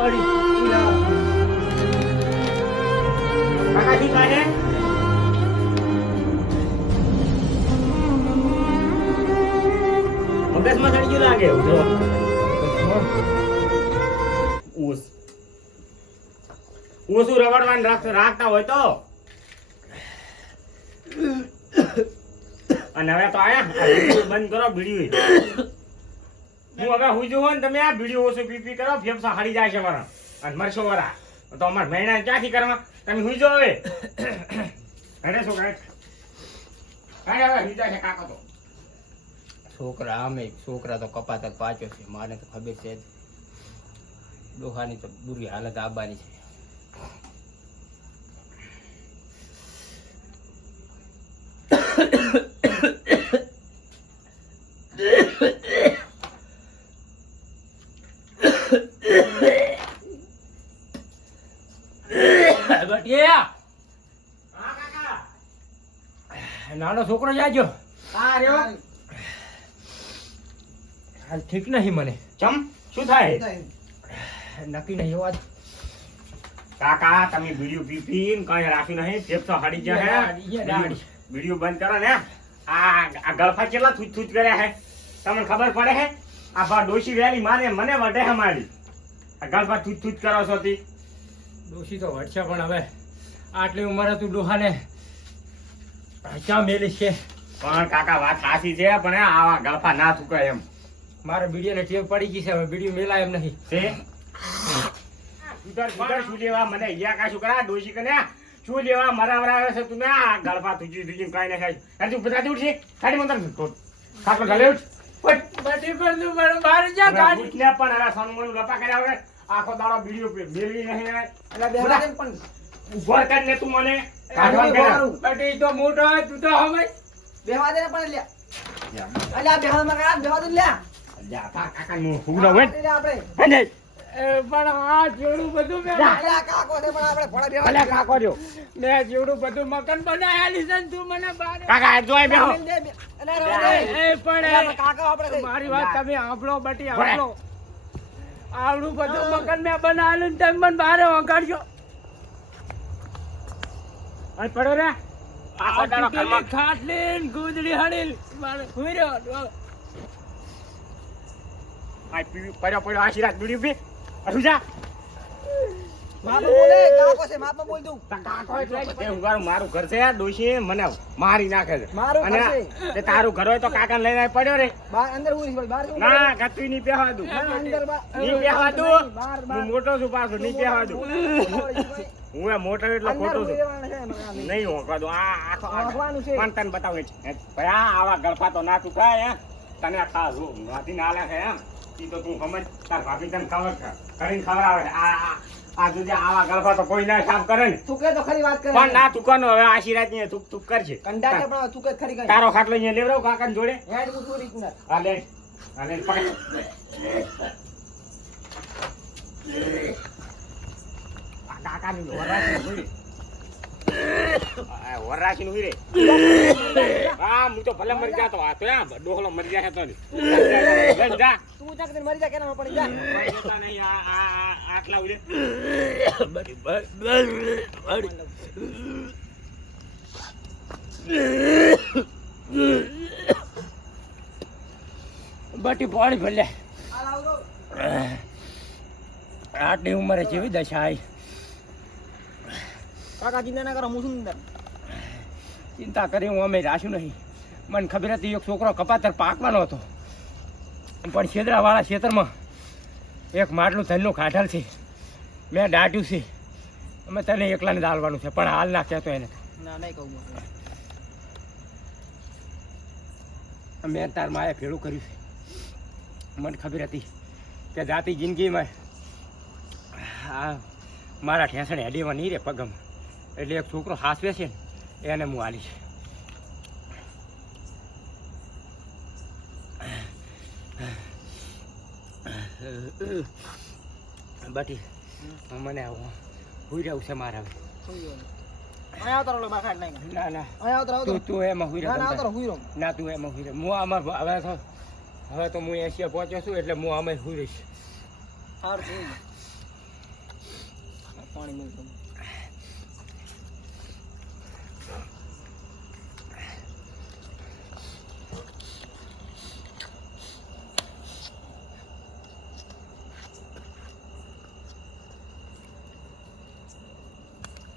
વાળી કાકા શું કાઢે મગજમાં ચડી ગયું લાગે ઉધરો ઓછું રગડવાનું રાખતા હોય તો અને હવે તો આયા બંધ કરો બીડીયું હું હવે હું જોઉં ને તમે આ બીડીયું ઓછું પીપી કરો ફેફસા હળી જાય છે મારા અને મરશો વરા તો અમારે મહિના ક્યાંથી કરવા તમે હુઈ જો હવે અરે શું કહે કાંઈ હવે હુઈ જાય છે કાકા તો છોકરા આમે છોકરા તો કપાતર પાચ્યો છે માને તો ખબર છે જ ડોહાની તો બુરી હાલત આવવાની છે નાનો છોકરો જાજો હા રે હાલ ઠીક નહીં મને ચમ શું થાય નક્કી નહીં વાત કાકા તમે બીડીયું પીપીને કઈ રાખ્યું નહીં ફેફસો હળી ગયા હે બીડીયું બંધ કરો ને આ ગળફા કેટલા થૂચ થૂચ કર્યા હે તમને ખબર પડે હે આ બા ડોશી વેલી માને મને વઢે હે મારી આ ગળફા થૂચ થૂચ કરો છો તી ડોશી તો વટશે પણ હવે આટલી ઉંમરે તું ડોહાને ચા મેલી છે પણ કાકા વાત સાચી છે પણ આવા ગળફા ના થૂકાય એમ મારે બીડીઓને ટેવ પડી ગઈ છે હવે બીડીઓ મેલાય એમ નહીં છે સુધર શું લેવા મને અહીંયા કા શું કરા ડોશી કને શું લેવા મરાવરા આવે છે તું આ ગળફા થૂચી થૂચી કઈ ના ખાય અરે તું બધા ઉઠી ખાડી મંતર તો ખાટલો ઢાલે ઉઠ બટી પર તું મારું બહાર જા ગાડી ઉઠને પણ હવે સોનમોનું લપા કર્યા વગર આખો દાડો બીડીઓ મેળવી નહીં એટલે બેહવા દે પણ ઉભો કર ને તું મને કાઢવા કરે બટી તો મોટો તું તો હવે બેહવા દે ને પણ લે અલ્યા બેહવા માં કરા બેહવા દે લે જા કાકા નું હુગડો વેટ લે આપણે અને પણ આ જેવડું બધું મેં અલ્યા કાકો છે પણ આપણે ભોળા બેહવા ભલે કાકો જો મેં જેવડું બધું મકાન બનાયા છે તું મને બહાર કાકા જોઈ બેહો એ પણ કાકા આપણે મારી વાત તમે સાંભળો બટી સાંભળો આવડું બધું મકાન મેં બનાવેલું તમે મને બહાર વગાડજો અહીં પડો રે આખો દાડો ઘરમાં ખાટલી ગુદડી હડીલ મારે હુઈ રહ્યો આ પી પડ્યો પડ્યો આશીર્વાદ બીડી પી અસુ જા માપા બોલે કાકો છે માપા બોલ તું કાકો એટલે તે હુંગારું મારું ઘર છે ડોશી મને મારી નાખે છે મારું ઘર અને છે. તે તારું ઘર હોય તો કાકાને લઈને પડ્યો રે બહાર અંદર ઉરી ભાઈ બહાર ના ગતું નહીં બેહવા દઉં ના અંદર નહીં બેહવા દઉં બહાર હું મોટો છું પાછો નહીં બેહવા દઉં હું એ મોટો એટલો ખોટો છું નહીં હોકવા દઉં આ આખો હોકવાનું છે. પણ તને બતાવું ભાઈ આવા ગળફા તો ના ચૂકાય તને ખાસ નાથી ના લે એમ ઈ તો તું સમજ તાર ભાભી તને ખબર કરીને ખવડાવે છે. આ સુધી આવા ગળફા તો કોઈ ના સાફ કરે ને તું કે તો ખરી વાત કરે પણ ના તુકાનો હવે આશીર્વાદ ની તુક તુક કરશે કંડા કે પણ તું કે ખરી કઈ તારો ખાટલો અહીંયા લેવડાવ કાકાને જોડે હેડ હું પૂરી કુના આ લે પકડ આ કાકાની વરાસી જોડે આ વરાસી નું રે હા હું તો ભલે મરી જાતો આ તો આ ડોહલો મરી જાય તો નહીં જા તું જાક તે મરી જા કેના પડી જા પૈસા નહીં આ આટલા ઉડે બટી પાણી ભલે આ લાવ દો આટલી ઉંમરે જેવી દશા આવી કાકા ચિંતા ના કરો હું શું અંદર ચિંતા કરી હું અમે રાખ્યું નહીં મને ખબર હતી એક છોકરો કપાતર પાકવાનો હતો પણ છેદરાવાળા ખેતરમાં એક માટલું ધનનું કાઢેલ છે મેં દાટ્યું છે અમે તને એકલાને દાળવાનું છે પણ હાલ ના કહેતો એને ના નહીં કહું મેં તાર માએ ભેળું કર્યું છે મને ખબર હતી કે જાતી જિંદગીમાં આ મારા ઠેસણ હેડીમાં નહીં રે પગમ એટલે એક છોકરો હાસવે છે ને એને હું હાલીશ બટી મને હુઈ રહ્યું છે મારે હવે આયા આવતો રહો બાર ખાટ નહીં ના ના આયા આવતો રહો તું એમાં હુઈ ના ના રહ્યો આવતો રહો હુઈ રહો ના તું એમાં હુઈ રહ્યો હું આમાં હવે તો હું 80 પહોંચ્યો છું એટલે હું આમાં હુઈ રહીશ હાર છે પાણી મળતું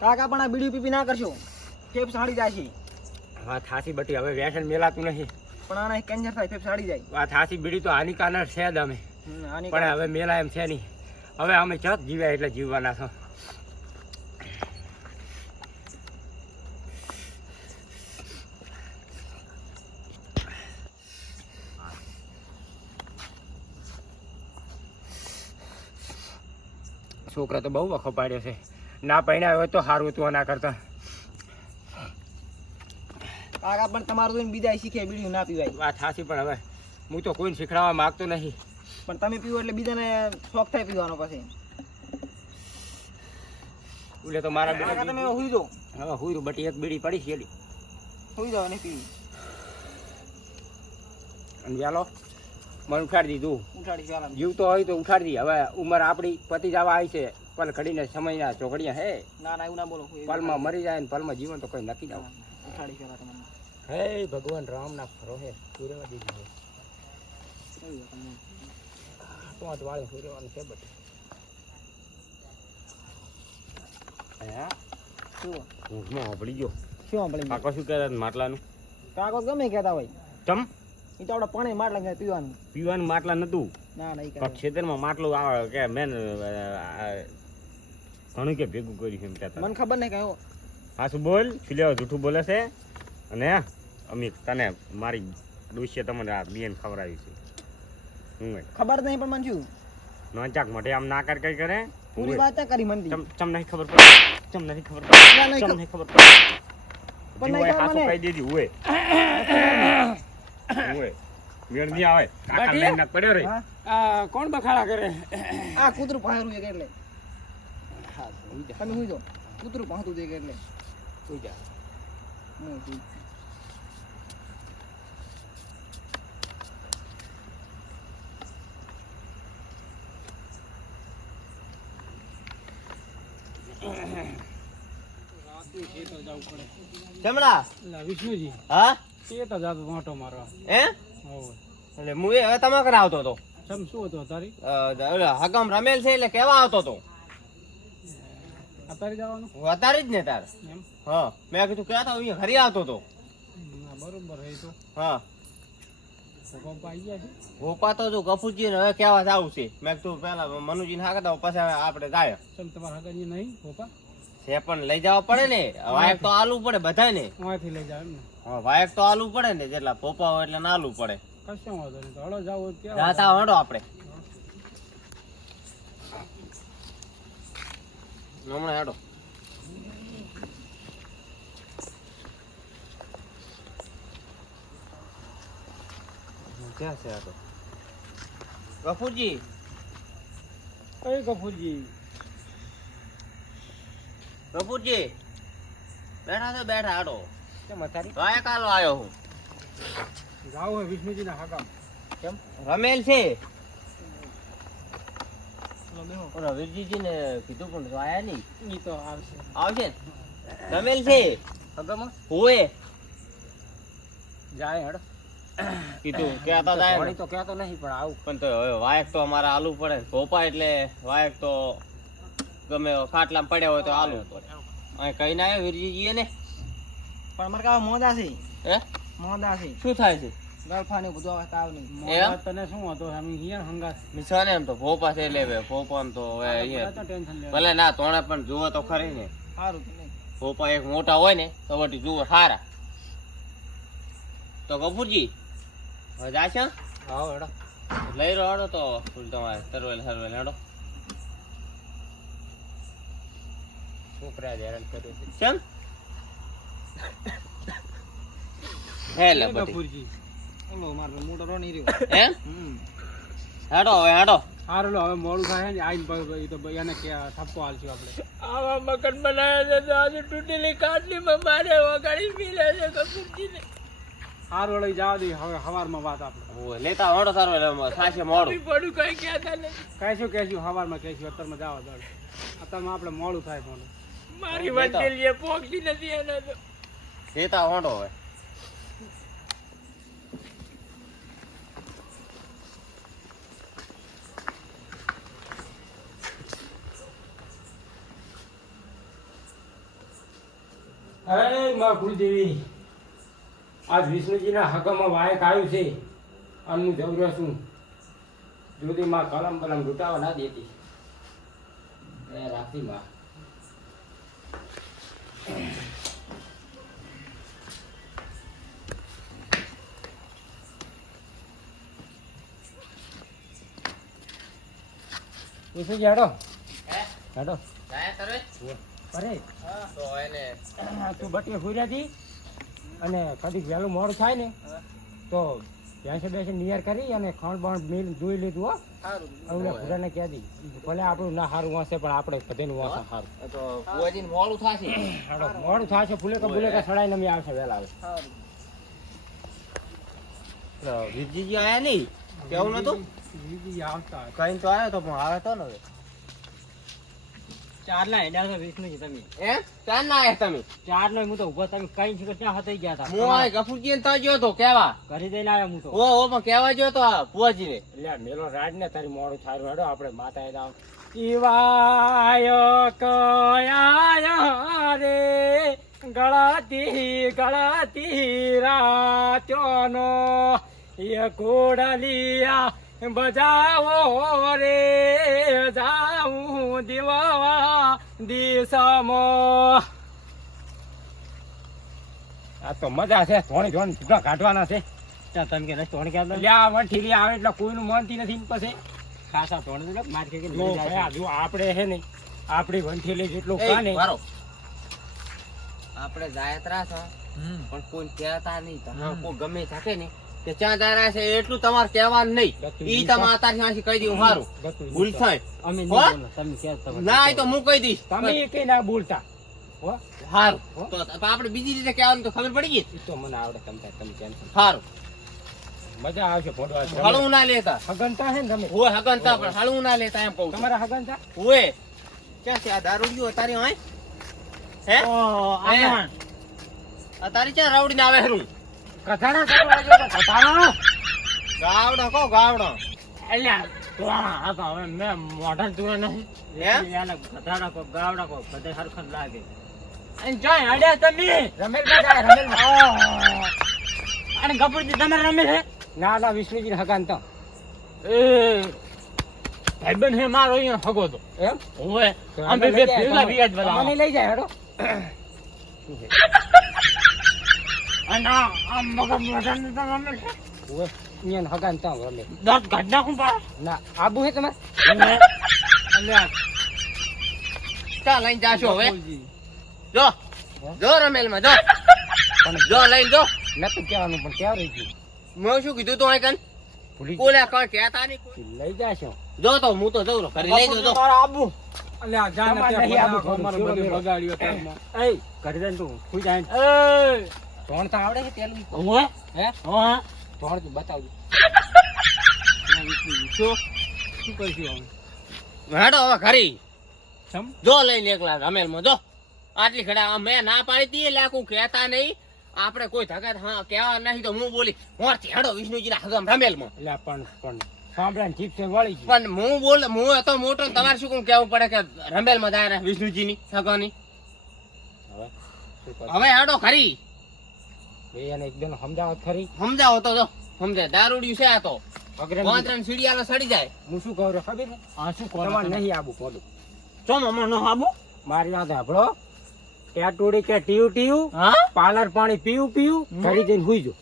કાકા પણ આ બીડી પીપી ના કરશો ફેફ સાડી જાય છે વાત હાસી બટી હવે વ્યસન મેલાતું નહીં. પણ આના કેન્સર થાય ફેફ સાડી જાય વાત હાસી બીડી તો હાનિકારક છે જ અમે, આની પણ હવે મેલા એમ છે નહીં. હવે અમે ચત જીવ્યા એટલે જીવવાના છો. છોકરા તો બહુ વખો પાડ્યો છે. ના પૈણા હોય તો સારું હતું ના કરતા. કાકા પણ તમારું જોઈને બીજા શીખે બીડી ના પીવાય. વાત હાસી, પણ હવે હું તો કોઈને શીખડાવવા માંગતો નહીં. પણ તમે પીવો એટલે બીજાને શોખ થાય પીવાનો પછી. એટલે તો મારા કાકા બેટા તમે હુઈ દો, હવે હુઈ બટી એક બીડી પડી છે એલી. હુઈ જાવ નહીં પીવી. અને ચાલો મને ઉઠાડી દીધું. ઉઠાડી ચાલો. જીવતો હોય તો ઉઠાડી દી. હવે ઉંમર આપણી પતિ જવા આવી છે. પલ ઘડીને સમયના ચોઘડિયા હે. ના ના એવું ના બોલો. પલમાં મરી જાય ને પલમાં જીવન તો કોઈ નક્કી ના હોય. ઉઠાડી ચાલો તમને. હે ભગવાન રામ ના ફરો હે સૂર્યવા દીધી છે. પાંચ વાળે સૂર્યવાનું છે બટ. હા શું ઊંઘમાં હોબળી ગયો. શું સાંભળી? કાકો શું કહેતા હતા માટલાનું? કાકો ગમે કહેતા હોય. ચમ એ તો આપણે પાણી માટલા ગયા પીવાનું. પીવાનું માટલા નતું, ના ના એ પણ ખેતરમાં માટલું આવે કે મેન ઘણું કે ભેગું કર્યું છે એમ કહેતા. મને ખબર નહીં કયો. હા શું બોલ ફિલ્યો જૂઠું બોલે છે. અને અમિત તને મારી ડોસીએ તમને આ બેન ખવડાવી છે. હું ખબર નહીં પણ મને શું નોંચાક મોઢે આમ ના કર કઈ કરે. પૂરી વાત કરી મંદી. ચમ નહીં ખબર પડે, ચમ નહીં ખબર પડે, ના, ચમ નહીં ખબર પડે. પણ જીવાય નહીં હાથું ખબર કહી દીધી હોય. હોય મેળ નહીં આવે. કાકા બાટી? લઈને પડ્યો રે. હા આ કોણ બખાડા કરે? આ કૂતરું પાહેરું છે એટલે હા સુઈ જા, તમે હુઈ દો. કૂતરું પાહતું છે એટલે સુઈ જા. હું હુઈ. જમણા વિષ્ણુજી હા એ તો જાતો મોટો મારવા. હે એટલે હું એ હવે તમાકર આવતો હતો. સમ શું હતો તારી હકમ રમેલ છે એટલે કેવા આવતો હતો. અત્યારે જવાનું વધારે જ ને તાર. એમ? હા મેં કીધું ક્યાં તો ઘરે આવતો હતો. ના બરોબર હે તો હા પપ્પા આવી ગયા છે. ગોપા તો જો ગફુજી ને હવે કેવા જવું છે. મેં કીધું પેલા મનુજી ને હાકતા પછી આપણે જાય સમ તમારા હગાની નહીં પપ્પા છે પણ લઈ જવા પડે ને. વાયક તો આલવું પડે બધા ને. અહીંથી લઈ જાવ એમ ને? હા વાયક તો આલવું પડે ને. જેટલા પોપા હોય એટલે ના આલવું પડે. કશો વાંધો નહીં. તો હળો જાવ ક્યાં જાતા હડો આપણે હમણાં હેડો. ક્યાં છે આ તો? ગફુરજી કઈ કપૂરજી? ગફુરજી બેઠા છો? બેઠા હેડો. કેમ અત્યારે વાયક આલો આવ્યો હું. જાવ હે વિષ્ણુજીના હગામ. કેમ રમેલ છે? ઓલા વીરજીજી ને કીધું પણ જો આયા નહીં. ઈ તો આવશે. આવશે ને? રમેલ છે હગામાં હોય જાય હેડો. કીધું કહેતા જાય પાણી તો કહેતો નહીં પણ આવું પણ તો હવે વાયક તો અમારે આલુ પડે ને. ભોપા એટલે વાયક તો ગમે ખાટલામાં પડ્યા હોય તો આલુ પડે. અહીં કઈ ના આવ્યો વીરજીજી ને પણ અમારે કાવા મોદા છે. હે મોદા છે? શું થાય છે? ગળફાને બધું આવે તાવ નહીં. મોડા તને શું હતો અમે હિયર હંગાત મિસાને એમ તો ભોપા છે એટલે હવે ભોપા તો હવે અહીંયા ટેન્શન લે. ભલે ના તોણે પણ જુઓ તો ખરી ને. સારું કે નહીં? ભોપા એક મોટા હોય ને તો વટી જુઓ સારા. તો કપૂરજી હવે જાશે? હા હેડો. લઈ રહ્યો હેડો તો ફૂલ તમારે તરવેલ હરવેલ હેડો. છોકરા જ હેરાન કરે છે. કેમ? હે લે બધી. કપૂરજી ઓલો મારો મોટો રો નહીં રહ્યો. એમ? હેડો હવે હેડો. હારું લો હવે મોડું થાય ને આઈને તો એને કે ઠપકો હાલશું આપણે. આવા મકાન બનાવ્યા છે તો આજે તૂટેલી કાટલીમાં મારે વગાડી પી લે છે કપૂરજીને. હારું લઈ જવા દઈએ હવે હવારમાં વાત આપણે. ઓય લેતા હેડો તરવેલ સાચે મોડું. પડું કઈ કહેતા નથી. કહીશું હવારમાં કહીશું અત્યારમાં જવા દો. અત્યારમાં આપણે મોડું થાય પણ મારી વંટેલીએ પોગતી નથી એને તો. દેતા હોંડો હવે અરે માં કુલદેવી, આજ વિષ્ણુજીના હકમાં વાયક આવ્યું છે અને હું જવર્યો છું. જોતી માં કલમ બલમ લૂંટાવા ના દેતી. એ રાખતી માં. વિષ્ણુજી હેડો હે હેડો. જાય તરત અરે તો એને તું બટીએ ફૂર્યા હતી અને કદીક વહેલું મોડું થાય ને તો ભેંસે બેસે નિયર કરી અને ખાંડ બાંડ મિલ જોઈ લીધું હો. સારું હવે ભૂરાને કહી દી ભલે આપણું ના સારું વાંચે પણ આપણે બધાનું વાંચે સારું. તો બુઆજીને મોડું થશે હેડો મોડું થાય છે ફૂલે કે સડાઈ નમી આવશે વહેલા આવે. તો વીરજીજી આયા નહીં કેવું નતું વીજળી આવતા કઈ તો આવ્યો તો પણ આવે તો ને હવે ચારના હેડ્યા છો વિષ્ણુજી તમે એમ ચાર ના આયા તમે ચાર નો હું તો ઉભો તમે કઈ છે ત્યાં હતાઈ ગયા હતા હું આ ગફુરજી ને ત્યાં ગયો તો કેવા ઘરે જઈને આવ્યા હું તો ઓ પણ કેવા ગયો તો આ બુઆજીને એટલે આ મેલો રાડ ને તારી મોડું થાય હેડો આપણે માતા એ દાવ ઈવાય કયા રે ગળાતી રાત્યોનો એ કોડલિયા બજાવો રે જાઉં દીવા દિશામો. આ તો મજા છે. ધોણી ધોણી સીધા કાઢવાના છે. ત્યાં તમે કે ધોણી ક્યાં એટલે આ વઠીલી આવે એટલે કોઈનું માનતી નથી પછી ખાસા ધોણી માર કે જો ભયા, જો આપણે હે ને આપણી વંઠેલી જેટલું એ, કાને મારો આપણે જાયત્રા છો પણ કોઈ કહેતા નહીં તમે કોઈ ગમે থাকে ને કે ત્યાં જાયરા છે એટલું તમારે કહેવાનું નહીં ઈ તમે આતારી સાંસી કહી દઉં સારું ભૂલ થાય અમે હો? નહીં બોલો તમે કે તમે ના એ તો હું કહી દઈશ તમે કઈ ના બોલતા હો. સારું તો આપણે બીજી રીતે કહેવાનું તો ખબર પડી ગઈ ઈ તો મને આવડે તમે ટેન્શન. સારું મજા આવશે ફોટો. હળવું ના લેતા હગનતા હે ને તમે હોય હગનતા પણ હળવું ના લેતા એમ કહું છું. તમારા હગનતા હોય ક્યાં છે આ દારૂડિયો તારી હોય હે આગળ આ તારી ક્યાં રાવડીને આવે હરું કથાણા કરવા ગયો તો કથાણા ગાવડા કહો ગાવડા અલ્યા તો આ તો હવે મેં મોઢા તું નહીં હે યાર ગધાડા કો ગાવડા કો બધે હરખન લાગે અને જાય અડ્યા તમે રમેલમાં જાય રમેલમાં. અને ગપુરજી તમે રમે છે ના ના વિષ્ણુજી હગાન તો એ ભાઈબંધ હે મારો અહીંયા હગો તો એમ ઓય તો અમે અમે બે લઈ જાય, ભેગા તમે- વ્યાજ બધા મને લઈ જાય હેડો. અને આ મગર મોઢાને તો રમે છે ઓય અહીંયા હગાન તો રમે. દાંત કાઢ નાખું પા ના આબુ હે તમારે અલ્યા ક્યાં લઈને જાશો હવે જો જો રમેલમાં જો પણ જો લઈને જો નતું કહેવાનું પણ ક્યાં રહી ગયું મેં શું કીધું તું અહીં કન ભૂલી કોલે કઈ કહેતા નહીં ગયું. લઈ જાશો જો તો હું તો જઉં ઘરે લઈ જજો મારા આબુ અલ્યા તમારે નહીં આબુ થોડું, અમારે શિવરો બધું મેળો. બગાડ્યો તારમાં. એ કરી દે ને તું સુઈ જાય ને. એ ધોણ તો આવડે છે તેલ ઓય હે ઓય ધોણ તું બતાવજો. શું શું કરશું હવે હેડો હવે ઘરી સમ જો લઈને એકલા રમેલમાં જો આટલી ઘડા મેં ના પાડી તી એટલે આખું કહેતા નહીં આપણે કોઈ ધગત હા કહેવા નહીં તો હું બોલી મોરથી હેડો વિષ્ણુજીના હગમ રમેલમાં એટલે પણ સાંભળે ઠીક છે વળી ગયું. પણ હું બોલ હું હતો મોટો ને તમારે શું કહેવું પડે કે રમેલમાં જાય વિષ્ણુજીની હગોની હવે શું કરું? હવે હેડો ખરી ભાઈ એને એકદમ સમજાવત ખરી સમજાવો તો જો સમજે દારૂડિયું છે આ તો અગ્રણી. પાંત્રણ સીડિયાલો સડી જાય હું શું કહું છું ખબર છે? આ શું કરો તમારે નહીં આબુ પોડું ચમ અમાર નો આબુ મારી વાત સાંભળો ત્યાં ટોળી કે ટીયું ટીયું હા પાર્લર પાણી પીવું પીવું ઘડી જઈને હુઈ જો.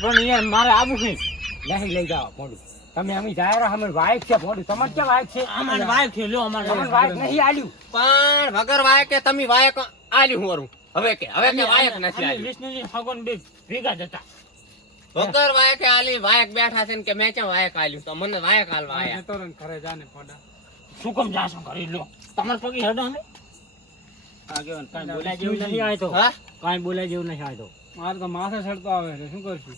પણ યાર મારે આબુ છે નહીં લઈ જાઓ મોડું તમે અમે જાય અમે વાયક છે મોડું તમારે ક્યાં વાયક છે અમાર વાઈફ છે લ્યો અમાર તમારે વાયક નહીં આલ્યું પણ વગર વાયકે તમે વાયક આલ્યું હું હવે કે વાયક નથી અમે આલ્યું વિષ્ણુજી હગોન બે ભેગા જ હતા વગર વાયકે આલી વાયક બેઠા છે ને કે મેં ક્યાં વાયક આલ્યું તો મને વાયક આલવા આયા ઘરે જાને પડા શું કામ જાશો કરી લો તમાર પગી હેડો અમે આગેવાન કાઈ બોલાય જેવું નહીં આય તો હા કાઈ બોલાય જેવું નહીં આય તો મારે તો માથે ચડતો આવે છે શું કરશું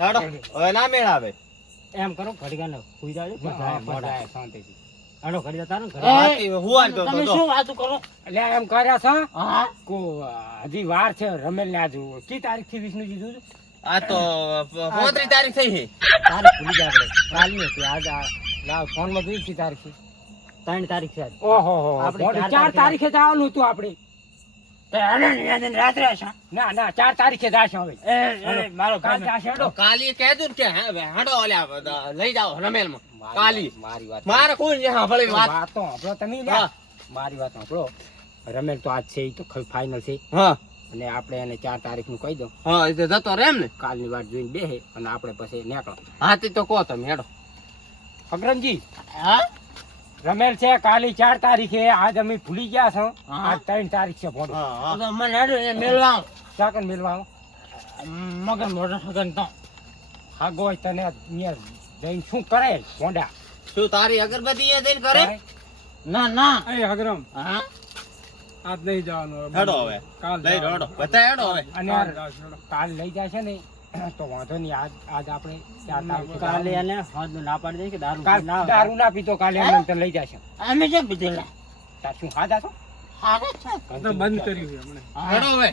હેડો હવે ના મેળ આવે એમ કરો ઘડી ગાને હુઈ જાજો હા, મોઢા શાંતિથી હાલો ઘરે જતા રહો ને ઘરે. બાકી હુવાન તો તમે તો શું વાતું કરો? એટલે એમ કર્યા છો હા કો હજી વાર છે રમેલ ને આજુ કી તારીખ થી વિષ્ણુ કીધું હતું? આ તો 35 તારીખ થઈ છે. તારીખ ભૂલી ગયા આપણે કાલની હતી આજ લાવ ફોન માં જોઈ કી તારીખ છે? 3 તારીખ છે આજ. ઓહો હો આપણે આપણે 4 4 તારીખે જવાનું હતું આપણે. તો હાલો ને નિવેદન રાત્રે હશે. ના ના 4 તારીખે જાશું હવે. એ મારો કાલ ભાઈ જાશે હેડો. કાલી કહેતું ને કે હાડો ઓલ્યા લઈ જાઓ રમેલમાં કાલી મારી વાત મારે કોઈ ને સાંભળી વાત વાત તો સાંભળો તમે હા. લ્યા. મારી વાત સાંભળો રમેલ તો આજ છે એ તો ફાઇનલ છે હા અને આપણે એને 4 તારીખ નું કહી દો હા એ તો જતો રે એમ ને કાલની વાત જોઈને બેહે અને આપણે પછી નીકળો. હા તે તો કહો તમે હેડો અગ્રમજી હા રમેલ છે કાલી 4 તારીખે આજ અમે ભૂલી ગયા છો હા. આજ 3 તારીખ છે ભોંડું. હા તો મને હેડો એ મેળવા આવો. ચાકન મેળવા મગન મોઢા સગન તો હા ગોય તને અહીંયા જઈને શું કરે ભોંડા શું તારી અગરબત્તી એ દઈને કરે ના ના એ અગ્રમ હા આજ નહીં જવાનું હેડો હવે કાલ લઈ હેડો બધા હેડો હવે અને કાલ લઈ જાય છે ને તો વાંધો નહીં આજ આપણે 4 તારીખે કાલે એને હાથ ના પાડી દે કે દારૂ કાલ ના દારૂ ના પીતો કાલે એમને તને લઈ જશે. અમે કેમ પીધેલા તાર શું ખાધા છો? હા છે બંધ કર્યું છે હમણે. હેડો હવે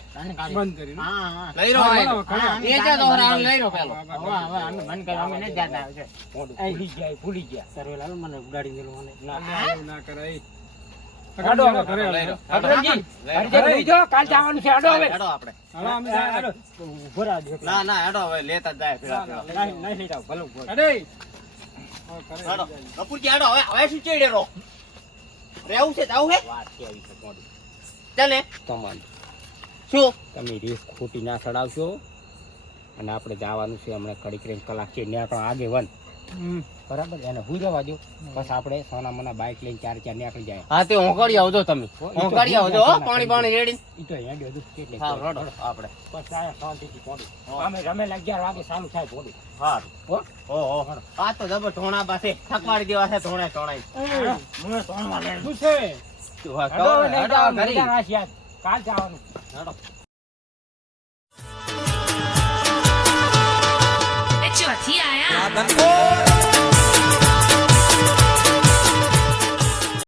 બંધ કર્યું. હા હા લઈ રહ્યો અમે એ જા તો રાવ લઈ રહ્યો પેલો હવે અમે મન કરી અમે નહીં જાતા છે ભૂલી ગયા ભૂલી ગયા. સર્વે લાલો મને ઉડાડી દેલો મને ના કરાય. હેડો હવે. લઈ રહ્યો અગ્રમજી, હરિજન લઈ જાઓ, કાલ જવાનું છે હેડો હવે. હેડો આપણે હેડો. ઉભો રાહ દેખ ના ના હેડો હવે લેતા જ જાય પેલા પેલા. નહીં લઈ જાવ ભલે ઉભો હેડો. હેડો કપૂરજી હેડો હવે શું ચેડે રહો રહેવું છે જાવું હે વાત કેવી છે મોડી. ચાલે તમારે શું તમે રેસ ખોટી ના ચડાવશો અને આપણે જવાનું છે હમણાં કડીક રહીને કલાક છે નીકળો આગેવાન બરાબર એને હું જવા દો બસ આપણે સોના મના બાઇક લઈને 4 નીકળી જાય. હા તે હોંકાડી આવજો તમે હોંકાડી આવજો હો પાણી પાણી રેડી ઈ તો હેડ્યો હતું કેટલે હા રડો આપણે બસ આયા શાંતિથી પોડું. અમે રમેલ 11 વાગે ચાલુ થાય પોડું. હા હો ઓહો આ તો જબર ધોણા પાસે થકવાડી દેવા છે ધોણે ધોણાઈ મને તોણમાં લે શું છે? હેડો હવે લઈ હેડો જવાનું, ઘરી લઈ જવાનું છે આજ. કાલ જવાનું. હેડો ચોથી આયા